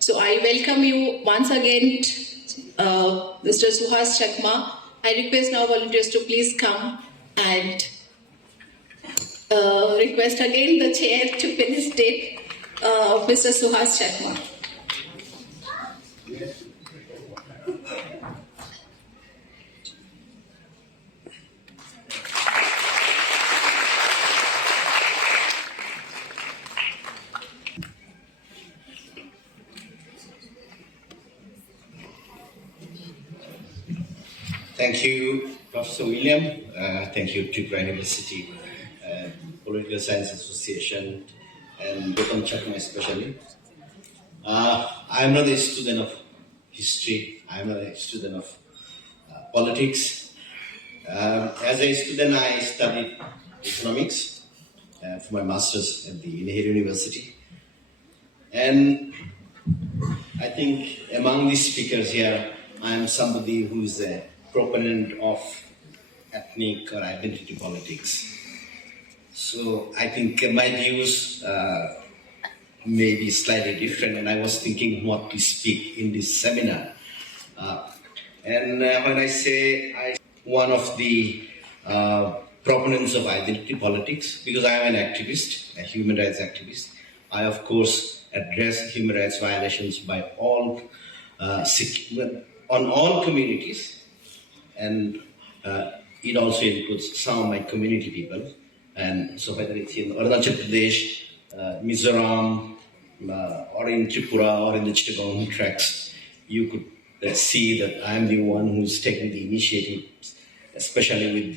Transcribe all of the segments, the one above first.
So I welcome you once again, Mr. Suhas Chakma. I request now volunteers to please come and request again the chair to felicitate Mr. Suhas Chakma. Thank you, Professor William. Thank you, Tripura University, Political Science Association, and Suhas Chakma especially. I'm not a student of history. I'm not a student of politics. As a student, I studied economics for my master's at the India University. And I think among these speakers here, I am somebody who is a proponent of ethnic or identity politics. So I think my views may be slightly different, and I was thinking what to speak in this seminar. When I say one of the proponents of identity politics, because I am an activist, a human rights activist, I of course address human rights violations by all on all communities. And it also includes some of my community people. And so whether it's in Arunachal Pradesh, Mizoram, or in Tripura, or in the Chittagong Tracts, you could see that I'm the one who's taking the initiative, especially with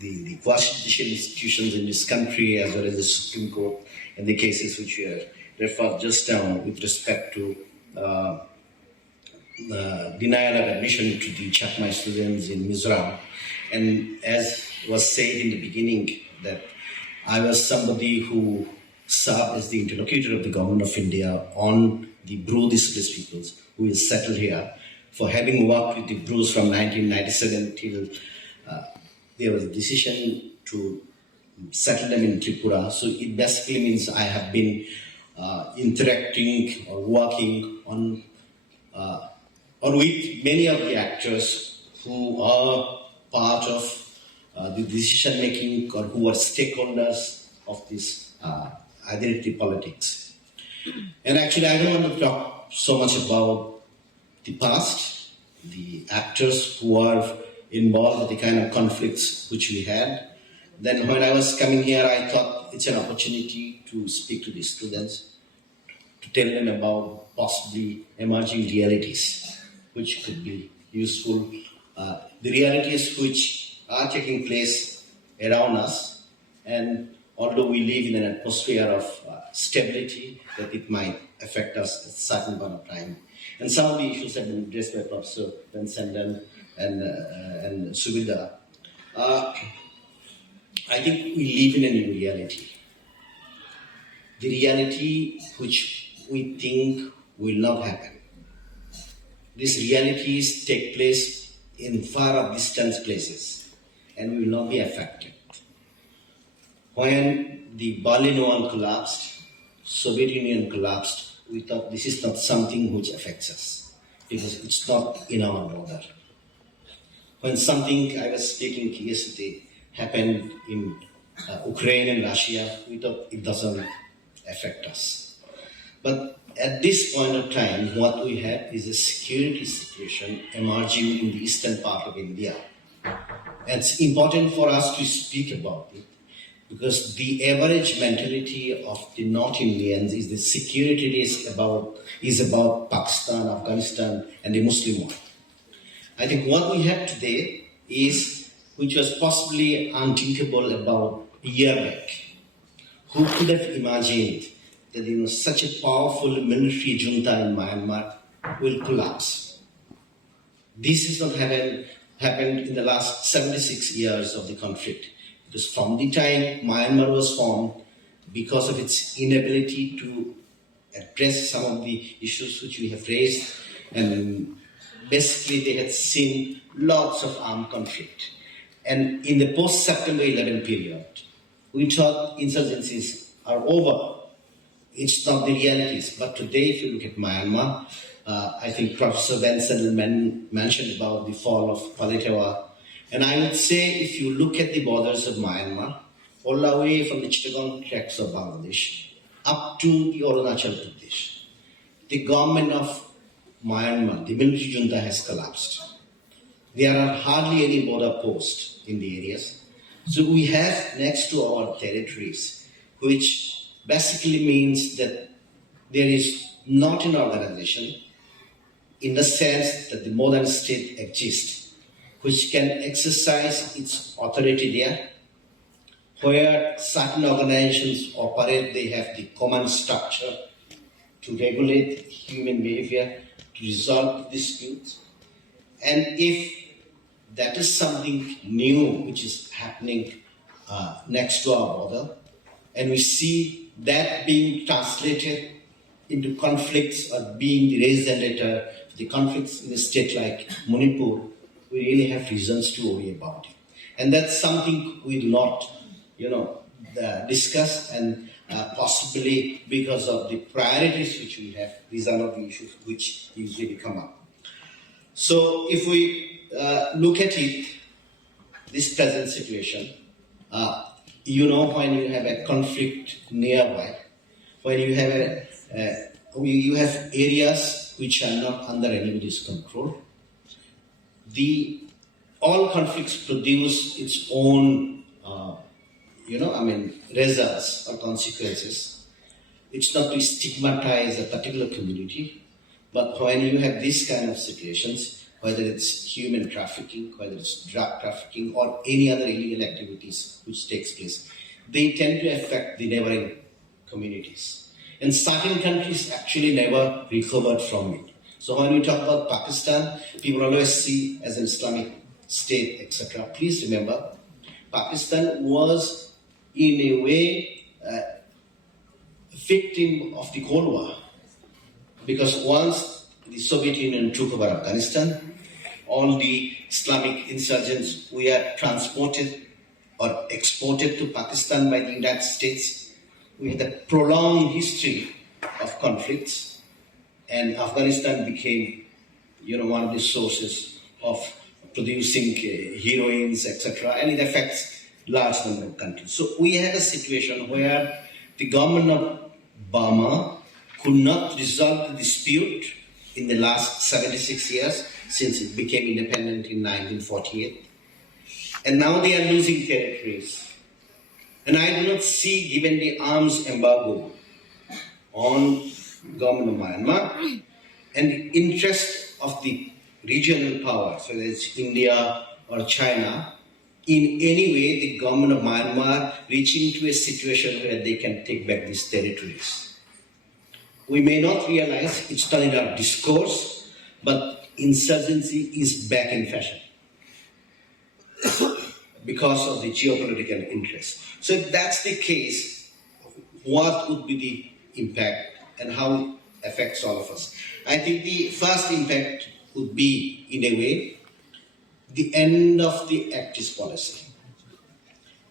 the quasi-judicial institutions in this country, as well as the Supreme Court, and the cases which were referred just now with respect to denial of admission to the Chakma students in Mizoram. And as was said in the beginning, that I was somebody who served as the interlocutor of the government of India on the Bru displaced peoples who is settled here, for having worked with the Brus from 1997 till there was a decision to settle them in Tripura. So it basically means I have been interacting or working on or with many of the actors who are part of the decision making or who are stakeholders of this identity politics. And actually, I don't want to talk so much about the past, the actors who are involved with the kind of conflicts which we had. Then when I was coming here, I thought it's an opportunity to speak to the students, to tell them about possibly emerging realities which could be useful, the realities which are taking place around us, and although we live in an atmosphere of stability, that it might affect us at a certain point of time. And some of the issues have been addressed by Professor Vincent and Subida. I think we live in a new reality. The reality which we think will not happen. These realities take place in far distant places and will not be affected. When the Berlin Wall collapsed, Soviet Union collapsed, we thought this is not something which affects us because it's not in our border. When something I was speaking yesterday happened in Ukraine and Russia, we thought it doesn't affect us. But at this point of time, what we have is a security situation emerging in the eastern part of India. And it's important for us to speak about it because the average mentality of the North Indians is the security is about Pakistan, Afghanistan, and the Muslim world. I think what we have today is, which was possibly unthinkable about a year back. Who could have imagined that such a powerful military junta in Myanmar will collapse? This has not happened in the last 76 years of the conflict. Because from the time Myanmar was formed, because of its inability to address some of the issues which we have raised, and basically they had seen lots of armed conflict. And in the post-September 11 period, we thought insurgencies are over. It's not the realities. But today, if you look at Myanmar, I think Professor Benson mentioned about the fall of Paletawa. And I would say, if you look at the borders of Myanmar, all the way from the Chittagong Tracts of Bangladesh up to the Arunachal Pradesh, the government of Myanmar, the military junta has collapsed. There are hardly any border posts in the areas. So we have next to our territories, which basically means that there is not an organization in the sense that the modern state exists, which can exercise its authority there, where certain organizations operate, they have the command structure to regulate human behavior, to resolve disputes. And if that is something new which is happening next to our border, and we see that being translated into conflicts or being the regenerator for the conflicts in a state like Manipur, we really have reasons to worry about it. And that's something we do not, discuss, and possibly because of the priorities which we have, these are not the issues which usually come up. So if we look at it, this present situation, when you have a conflict nearby, when you have you have areas which are not under anybody's control, all conflicts produce its own, results or consequences. It's not to stigmatize a particular community, but when you have these kind of situations, whether it's human trafficking, whether it's drug trafficking, or any other illegal activities which takes place, they tend to affect the neighboring communities. And certain countries actually never recovered from it. So when we talk about Pakistan, people always see as an Islamic state, etc. Please remember, Pakistan was in a way a victim of the Cold War, because once the Soviet Union took over Afghanistan, all the Islamic insurgents were transported or exported to Pakistan by the United States. We had a prolonged history of conflicts, and Afghanistan became, one of the sources of producing heroines, etc., and it affects large number of countries. So we had a situation where the government of Burma could not resolve the dispute in the last 76 years since it became independent in 1948. And now they are losing territories. And I do not see, given the arms embargo on government of Myanmar and the interest of the regional powers, whether it's India or China, in any way the government of Myanmar reaching to a situation where they can take back these territories. We may not realize it's not in our discourse, but insurgency is back in fashion because of the geopolitical interest. So if that's the case, what would be the impact and how it affects all of us? I think the first impact would be, in a way, the end of the Actis policy.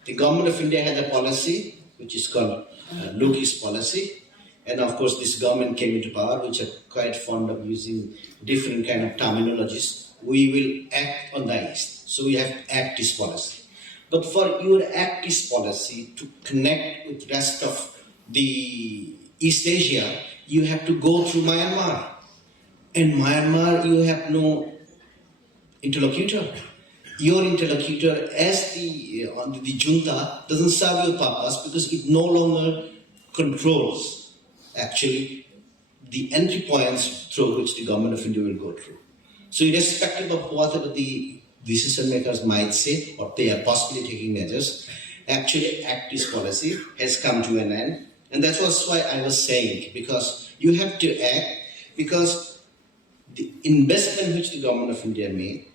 The government of India had a policy which is called Loki's policy, and of course this government came into power, which are quite fond of using different kind of terminologies. We will act on the East, so we have Actis policy. But for your Actis policy to connect with the rest of the East Asia, you have to go through Myanmar. In Myanmar, you have no interlocutor. Your interlocutor as the junta doesn't serve your purpose because it no longer controls actually the entry points through which the government of India will go through. So irrespective of whatever the decision makers might say, or they are possibly taking measures, actually Actis policy has come to an end. And that was why I was saying, because you have to act, because the investment which the government of India made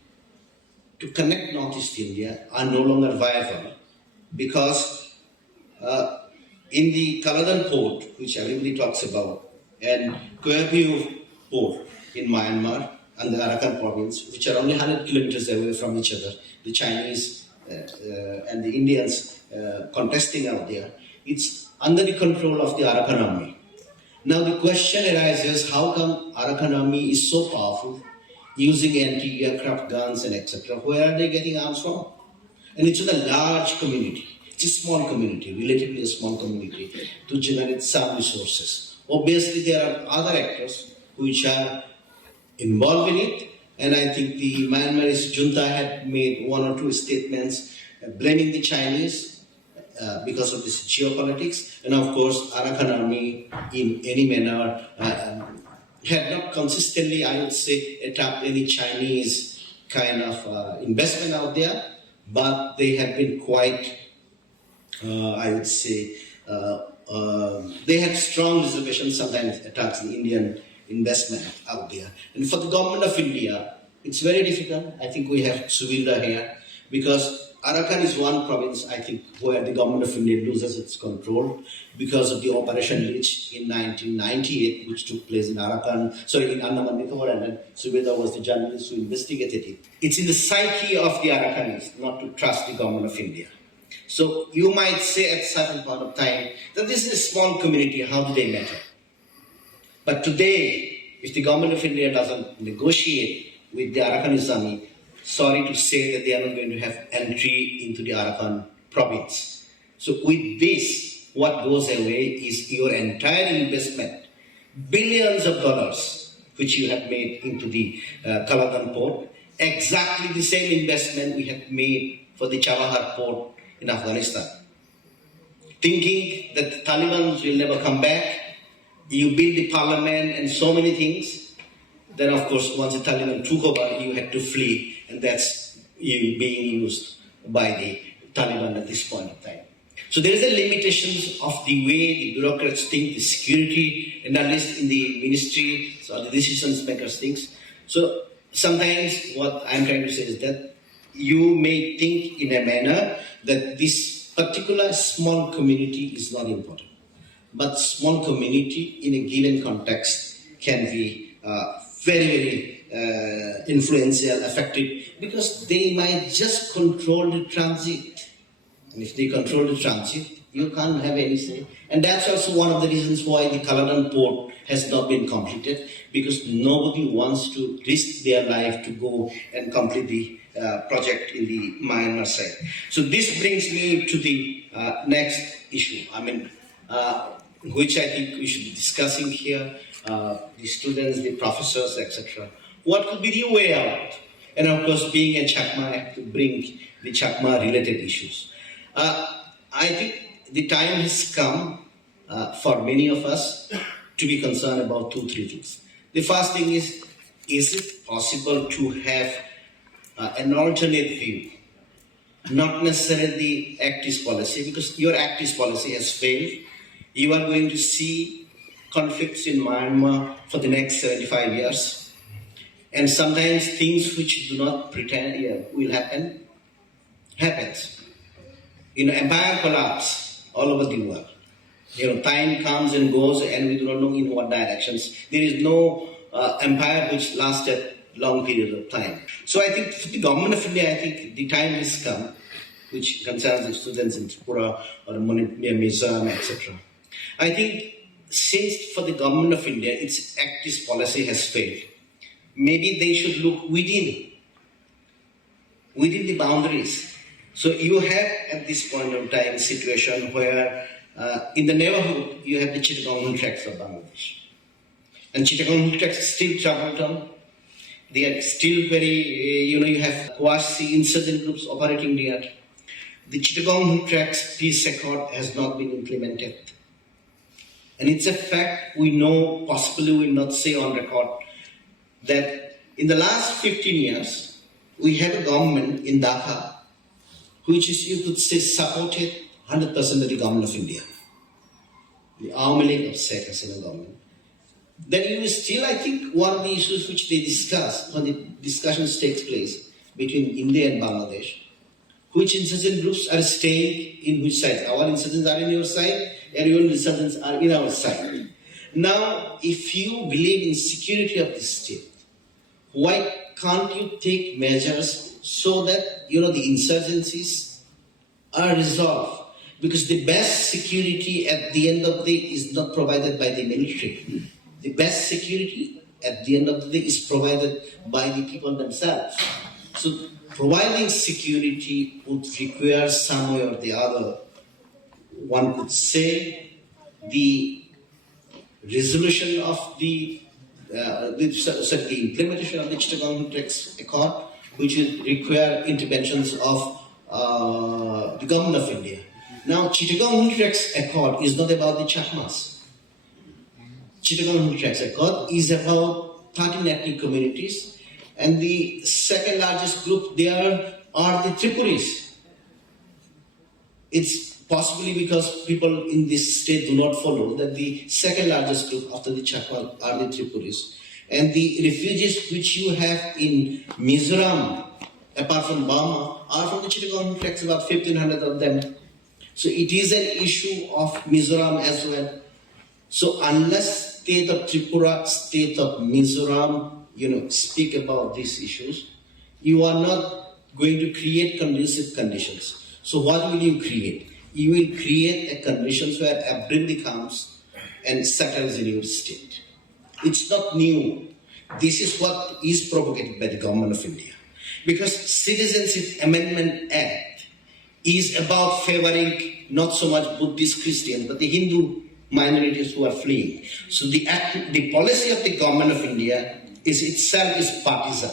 to connect Northeast India are no longer viable, because in the Kaladan port, which everybody talks about, and Koyapio port in Myanmar and the Arakan province, which are only 100 kilometers away from each other, the Chinese and the Indians contesting out there, it's under the control of the Arakan army. Now the question arises, how come Arakan army is so powerful, using anti-aircraft guns and etc.? Where are they getting arms from? And it's a large community. It's a small community, relatively a small community, to generate some resources. Obviously, there are other actors which are involved in it, and I think the Myanmarese Junta had made one or two statements blaming the Chinese because of this geopolitics, and of course, Arakan army in any manner had not consistently, I would say, attacked any Chinese kind of investment out there, but they have been quite, I would say, they had strong reservations, sometimes attacks the Indian investment out there. And for the government of India, it's very difficult. I think we have Suvilda here, because Arakan is one province, I think, where the government of India loses its control because of the Operation Leech in 1998, which took place in in Andaman Nicobar, and then Suvilda was the journalist who investigated it. It's in the psyche of the Arakanis not to trust the government of India. So you might say at a certain point of time that this is a small community, how do they matter? But today, if the government of India doesn't negotiate with the Arakanese army, sorry to say that they are not going to have entry into the Arakan province. So with this, what goes away is your entire investment, billions of dollars, which you have made into the Caladan port, exactly the same investment we have made for the Chabahar port in Afghanistan. Thinking that the Taliban will never come back, you build the parliament and so many things. Then, of course, once the Taliban took over, you had to flee, and that's being used by the Taliban at this point of time. So there is a limitations of the way the bureaucrats think, the security analysts in the ministry, so the decision makers think. So sometimes what I'm trying to say is that you may think in a manner that this particular small community is not important. But small community in a given context can be very, very influential, effective, because they might just control the transit. And if they control the transit, you can't have any say. And that's also one of the reasons why the Caladan port has not been completed, because nobody wants to risk their life to go and complete the project in the Myanmar side. So this brings me to the next issue. Which I think we should be discussing here, the students, the professors, etc. What could be the way out? And of course, being a Chakma, I have to bring the Chakma-related issues. I think the time has come for many of us to be concerned about 2-3 things. The first thing is it possible to have an alternate view? Not necessarily the Act-East policy, because your Act-East policy has failed. You are going to see conflicts in Myanmar for the next 75 years. And sometimes things which do not pretend will happen, happens. Empire collapse all over the world. Time comes and goes, and we do not know in what directions. There is no empire which lasted long period of time. So I think for the government of India, I think the time has come, which concerns the students in Tripura or Myanmar, etc. I think since for the government of India, its Act-East policy has failed, maybe they should look within the boundaries. So you have at this point of time a situation where in the neighborhood you have the Chittagong Tracts of Bangladesh. And Chittagong Tracts still troubled. They are still very, you have quasi-insurgent groups operating there. The Chittagong Tracts peace accord has not been implemented. And it's a fact we know, possibly we will not say on record, that in the last 15 years, we have a government in Dhaka, which is, you could say, supported 100% of the government of India. The Awami League of Sheikh Hasina government. Then you still, I think, one of the issues which they discuss, when the discussions takes place between India and Bangladesh, which insurgent groups are staying in which side. Our insurgents are in your side, and your insurgents are in our side. Now, if you believe in security of the state, why can't you take measures so that, the insurgencies are resolved? Because the best security at the end of the day is not provided by the military. The best security at the end of the day is provided by the people themselves. So providing security would require some way or the other, one could say, the resolution of the implementation of the Chittagong Tracts Accord, which will require interventions of the government of India. Now, Chittagong Tracts Accord is not about the Chakmas. Chittagong Tracts Accord is about 13 ethnic communities, and the second largest group there are the Tripuris. It's possibly because people in this state do not follow that the second largest group after the Chakma are the Tripuris. And the refugees which you have in Mizoram, apart from Burma, are from the Chittagong Tracts, about 1,500 of them. So it is an issue of Mizoram as well. So unless state of Tripura, state of Mizoram, speak about these issues, you are not going to create conducive conditions. So what will you create? You will create a conditions where everybody comes and settles in your state. It's not new. This is what is propagated by the government of India. Because Citizenship Amendment Act is about favoring not so much Buddhist Christians, but the Hindu minorities who are fleeing. So the policy of the government of India is itself is partisan.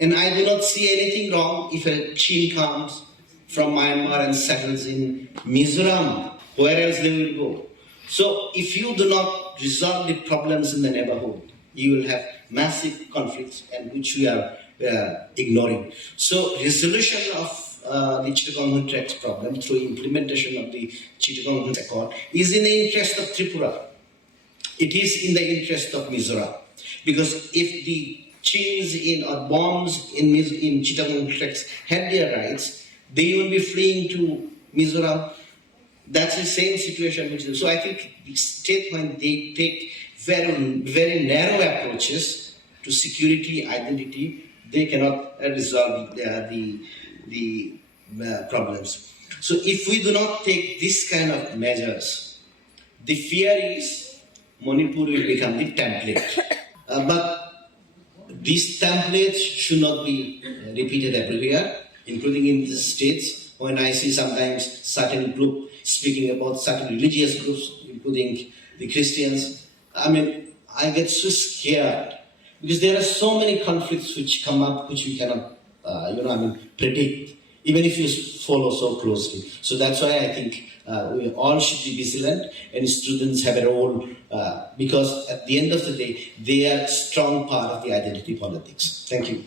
And I do not see anything wrong if a Chin comes from Myanmar and settles in Mizoram, where else they will go. So if you do not resolve the problems in the neighborhood, you will have massive conflicts, and which we are ignoring. So resolution of the Chittagong Tracts problem through implementation of the Chittagong Accord is in the interest of Tripura. It is in the interest of Mizoram. Because if the Chins or Boms in Chittagong Tracts had their rights, they will be fleeing to Mizoram. That's the same situation. So I think the state, when they take very, very narrow approaches to security, identity, they cannot resolve the problems. So if we do not take this kind of measures, the fear is Manipur will become the template. But these templates should not be repeated everywhere, including in the states. When I see sometimes certain group speaking about certain religious groups, including the Christians, I get so scared because there are so many conflicts which come up which we cannot, predict, even if you follow so closely. So that's why I think we all should be vigilant, and students have a role because at the end of the day, they are a strong part of the identity politics. Thank you.